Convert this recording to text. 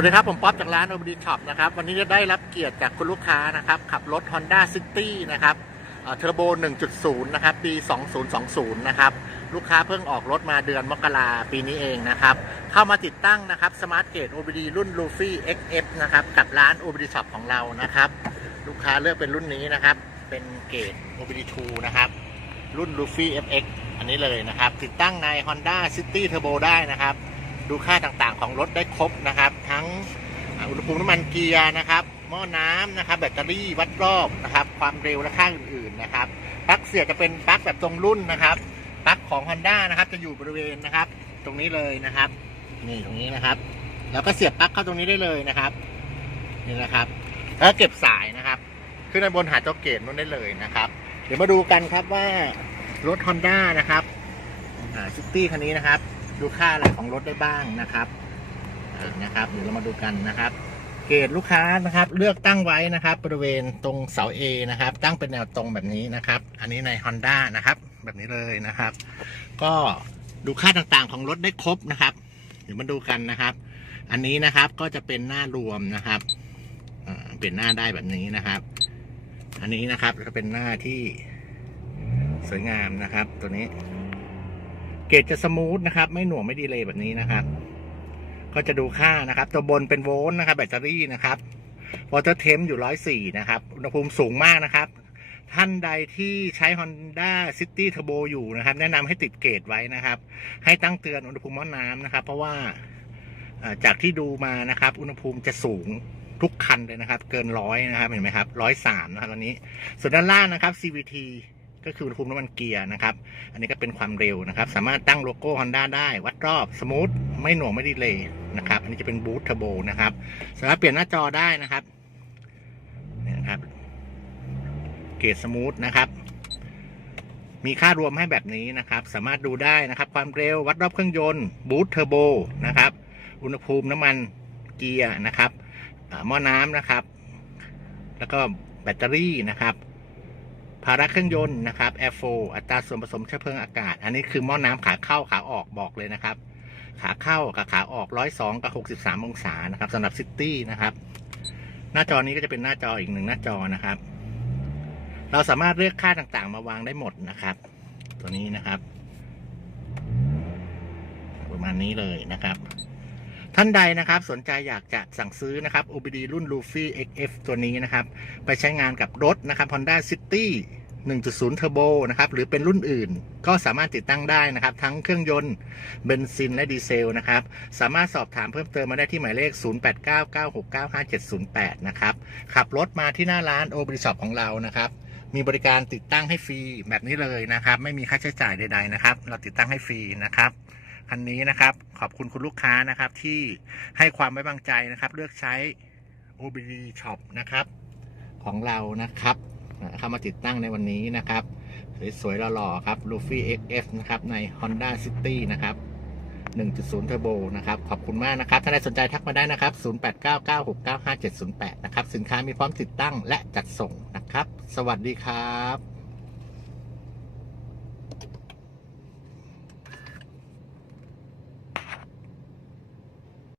วัสดีครับ ผมป๊อปจากร้านโอ d ดีช็อปนะครับ วันนี้จะได้รับเกียรติจากคุณลูกค้านะครับ ขับรถ Honda City นะครับเทอร์โบ 1.0 นะครับ ปี 2020 นะครับ ลูกค้าเพิ่งออกรถมาเดือนมกราปีนี้เองนะครับ เข้ามาติดตั้งนะครับสมาร์ทเกต OBD รุ่น Luffy XF นะครับ กับร้าน OBD Shop ของเรานะครับ ลูกค้าเลือกเป็นรุ่นนี้นะครับ เป็นเกต OBD 2 นะครับ รุ่น Luffy FX อันนี้เลยนะครับ ติดตั้งใน Honda City Turbo ได้นะครับ ดูค่าต่างๆ ของรถได้ครบนะครับ ทั้งอุณหภูมิน้ำมันเกียร์นะครับ หม้อน้ำนะครับ แบตเตอรี่วัดรอบนะครับ ความเร็วและค่าอื่นๆนะครับปลั๊กเสียบจะเป็นปลั๊กแบบตรงรุ่นนะครับปลั๊กของ Honda นะครับ จะอยู่บริเวณนะครับ ตรงนี้เลยนะครับ นี่ตรงนี้นะครับ แล้วก็เสียบปลั๊กเข้าตรงนี้ได้เลยนะครับนี่นะครับ แล้วเก็บสายนะครับขึ้นบนหาตัวเกตนู้นได้เลยนะครับ เดี๋ยวมาดูกันครับว่ารถ Honda นะครับซิตี้คันนี้นะครับ ดูค่าอะไรของรถได้บ้างนะครับนะครับเดี๋ยวเรามาดูกันนะครับ เกตลูกค้านะครับ เลือกตั้งไว้นะครับ บริเวณตรงเสา A นะครับ ตั้งเป็นแนวตรงแบบนี้นะครับ อันนี้ใน Honda นะครับ แบบนี้เลยนะครับ ก็ดูค่าต่างๆของรถได้ครบนะครับ เดี๋ยวมาดูกันนะครับ อันนี้นะครับก็จะเป็นหน้ารวมนะครับเปลี่ยนหน้าได้แบบนี้นะครับ อันนี้นะครับจะเป็นหน้าที่สวยงามนะครับ ตัวนี้ เกจจะสมูทนะครับ ไม่หน่วงไม่ดีเลยแบบนี้นะครับ ก็จะดูค่านะครับ ตัวบนเป็นโวลต์นะครับ แบตเตอรี่นะครับวอเตอร์เทมอยู่ร้อยสี่นะครับอุณหภูมิสูงมากนะครับ ท่านใดที่ใช้ Honda City Turbo อยู่นะครับ แนะนำให้ติดเกจไว้นะครับ ให้ตั้งเตือนอุณหภูมิหม้อน้ำนะครับ เพราะว่าจากที่ดูมานะครับ อุณหภูมิจะสูงทุกคันเลยนะครับ เกินร้อยนะครับเห็นไหมครับร้อยสามนะครับตอนนี้ ส่วนด้านล่างนะครับ CVT ก็คืออุณหภูมิน้ำมันเกียร์นะครับ อันนี้ก็เป็นความเร็วนะครับ สามารถตั้งโลโก้ Honda ได้วัดรอบสมูทไม่หน่วงไม่ดีเลยนะครับ อันนี้จะเป็นบูทเทอร์โบนะครับ สามารถเปลี่ยนหน้าจอได้นะครับนี่นะครับเกรดสมูทนะครับมีค่ารวมให้แบบนี้นะครับ สามารถดูได้นะครับ ความเร็ววัดรอบเครื่องยนต์บูทเทอร์โบนะครับ อุณหภูมิน้ำมันเกียร์นะครับอ่าหม้อน้ำนะครับ แล้วก็แบตเตอรี่นะครับ ภาระเครื่องยนต์นะครับแอร์โฟอัตราส่วนผสมเชื้อเพลิงอากาศ อันนี้คือหม้อน้ำขาเข้าขาออกบอกเลยนะครับ ขาเข้ากับขาออกร้อยสองกับหกสิบสามองศานะครับสำหรับซิตี้นะครับ หน้าจอนี้ก็จะเป็นหน้าจออีกหนึ่งหน้าจอนะครับ เราสามารถเลือกค่าต่างๆ มาวางได้หมดนะครับ ตัวนี้นะครับ ประมาณนี้เลยนะครับ ท่านใดนะครับสนใจอยากจะสั่งซื้อนะครับ OBD รุ่น Luffy XF ตัวนี้นะครับ ไปใช้งานกับรถนะครับ Honda City 1.0 Turbo นะครับ หรือเป็นรุ่นอื่นก็สามารถติดตั้งได้นะครับ ทั้งเครื่องยนต์เบนซินและดีเซลนะครับ สามารถสอบถามเพิ่มเติมมาได้ที่หมายเลข 0899695708 นะครับ ขับรถมาที่หน้าร้านโอบริช็อปของเรานะครับ มีบริการติดตั้งให้ฟรีแบบนี้เลยนะครับ ไม่มีค่าใช้จ่ายใด ๆ นะครับ เราติดตั้งให้ฟรีนะครับ คันนี้นะครับ ขอบคุณคุณลูกค้านะครับที่ให้ความไว้วางใจนะครับ เลือกใช้ OBD Shop นะครับ ของเรานะครับเข้ามาติดตั้งในวันนี้นะครับ สวยๆหล่อๆครับ Luffy XF นะครับใน Honda City นะครับ1.0 Turbo นะครับ ขอบคุณมากนะครับ ถ้าใครสนใจทักมาได้นะครับ 0899695708 นะครับ สินค้ามีพร้อมติดตั้งและจัดส่งนะครับ สวัสดีครับ